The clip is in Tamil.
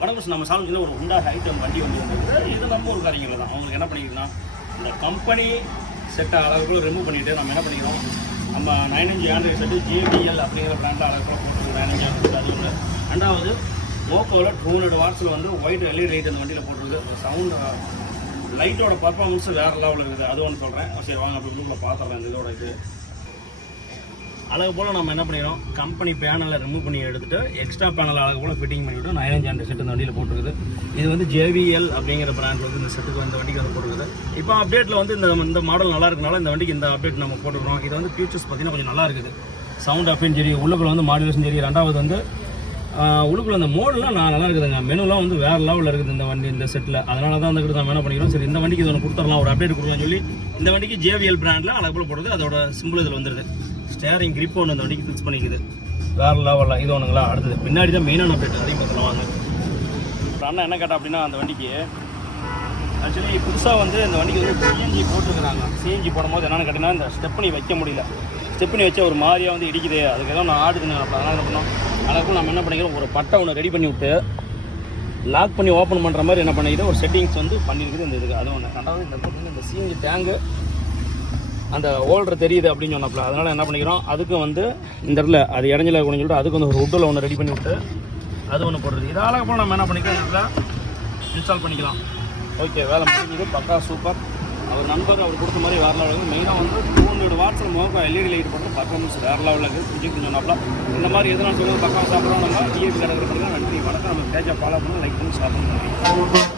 வடக்கு நம்ம சாமிச்சில் ஒரு உண்டா ஐட்டம் வண்டி வந்து வந்துருக்கு. இது நம்ம ஒரு காரியங்கள் தான். அவங்களுக்கு என்ன பண்ணிக்கிறோம்னா இந்த கம்பெனி செட்டை அளவுக்குள்ள ரிமூவ் பண்ணிவிட்டு நம்ம என்ன பண்ணிக்கிறோம், நம்ம 9 inch ஆண்ட்ராய்டு செட்டு JBL அப்படிங்கிற பிராண்டில் அளவுக்குள்ள போட்டுருக்கு. 9 inch ஆண்ட்ராய்டு அது ஒன்று. ரெண்டாவது மோக்கோவில் 200 வாட்ஸில் வந்து ஒயிட் LED லைட் அந்த வண்டியில் போட்டிருக்கு. சவுண்டு லைட்டோட பர்ஃபார்மன்ஸ் வேறு லெவலில் இருக்குது. அது ஒன்று சொல்கிறேன். சரி வாங்க அப்படி குரூப்பில் பார்த்துடலாம். இந்த இதோட இது அழகு போல் நம்ம என்ன பண்ணிடுறோம், கம்பெனி பேனலை ரிமூவ் பண்ணி எடுத்துகிட்டு எக்ஸ்ட்ரா பேனல் அழகு போல் ஃபிட்டிங் பண்ணிவிட்டு 9 inch ஆண்ட்ராய்டு செட்டு இந்த வண்டியில் போட்டுருக்குது. இது வந்து JBL அப்படிங்கிற பிராண்டில் வந்து இந்த செட்டுக்கு இந்த வண்டிக்கு வந்து போட்டுருக்குது. இப்போ அப்டேட்டில் வந்து இந்த மாடல் நல்லா இருக்கனால இந்த வண்டிக்கு இந்த அப்டேட் நம்ம போட்டுக்கிறோம். இது வந்து ஃபியூச்சர்ஸ் பார்த்தீங்கன்னா கொஞ்சம் நல்லா இருக்குது. சவுண்ட் ஆஃப்னு சரி, உள்ளுக்குள்ள வந்து மாடுலேஷன் சரி. ரெண்டாவது வந்து உள்ளுக்குள்ள அந்த மோடெலாம் நல்லா இருக்குதுங்க. மெனுலாம் வந்து வேறு லெவலில் இருக்குது இந்த வண்டி இந்த செட்டில். அதனால தான் வந்துக்கிட்டு நம்ம என்ன பண்ணிக்கிறோம், சரி இந்த வண்டிக்கு இது ஒன்று கொடுத்துடலாம், ஒரு அப்டேட் கொடுக்கலாம்னு சொல்லி இந்த வண்டிக்கு JBL பிராண்டில் அழகு போல் போடுறது. அதோட சிம்பிள் இதில் வந்துடுது. ஸ்டேரிங் கிரிப் ஒன்று அந்த வண்டிக்கு ஃபிக்ஸ் பண்ணிக்குது. வேறு லெவலில் இது ஒன்றுங்களா. அடுத்தது பின்னாடி தான் மெயினான அப்டேட். அதையும் பார்த்துலாம் வாங்க. அண்ணா என்ன கேட்டால் அப்படின்னா, அந்த வண்டிக்கு ஆக்சுவலி புதுசாக வந்து இந்த வண்டிக்கு வந்து CNG போட்டுருக்குறாங்க. CNG போடும்போது என்னென்னு கேட்டிங்கன்னா, இந்த ஸ்டெப்னி வைக்க முடியல. ஸ்டெப்னி வச்சு ஒரு மாதிரியாக வந்து இடிக்குது. அதுக்கு ஏதோ நான் ஆடுதுங்க. அப்போ அதனால் என்ன பண்ணோம், அதுக்கு நம்ம என்ன பண்ணிக்கிறோம், ஒரு பட்டை ஒன்று ரெடி பண்ணி விட்டு லாக் பண்ணி ஓப்பன் பண்ணுற மாதிரி என்ன பண்ணிக்கிட்டு ஒரு செட்டிங்ஸ் வந்து பண்ணியிருக்குது இந்த இதுக்கு. அது ஒன்று. ரெண்டாவது இந்த CNG டேங்கு அந்த ஹோல்டர் தெரியுது அப்படின்னு சொன்னப்பல, அதனால் என்ன பண்ணிக்கிறோம், அதுக்கு வந்து இந்த இடத்துல அது இடைஞ்சல இருக்குன்னு சொல்லிட்டு அதுக்கு வந்து ஒரு உட்டில் ஒன்று ரெடி பண்ணி விட்டு அது ஒன்று போடுறது. இது அழகாக போல் நம்ம என்ன பண்ணிக்கிறோம், இதில் இன்ஸ்டால் பண்ணிக்கலாம். ஓகே, வேலை முடிஞ்சது. பக்கா சூப்பர். அவர் நண்பர் அவர் கொடுத்த மாதிரி வேறு லெவலுக்கு மெயினாக வந்து 200 வாட்ஸில் மோக்கோ LED லைட் போட்டு பர்ஃபார்மன்ஸ் வேறு லெவலில் இருக்குது. பிடிச்சிருக்கு சொன்னாப்ல. இந்த மாதிரி எதுனா சொல்லுங்கள், பக்கம் சாப்பிட்றோம். நம்ம டிஎபி கடை நன்றி வணக்கம். நம்ம பேஜை ஃபாலோ பண்ணி லைக் பண்ணி ஷேர் பண்ணுறோம்.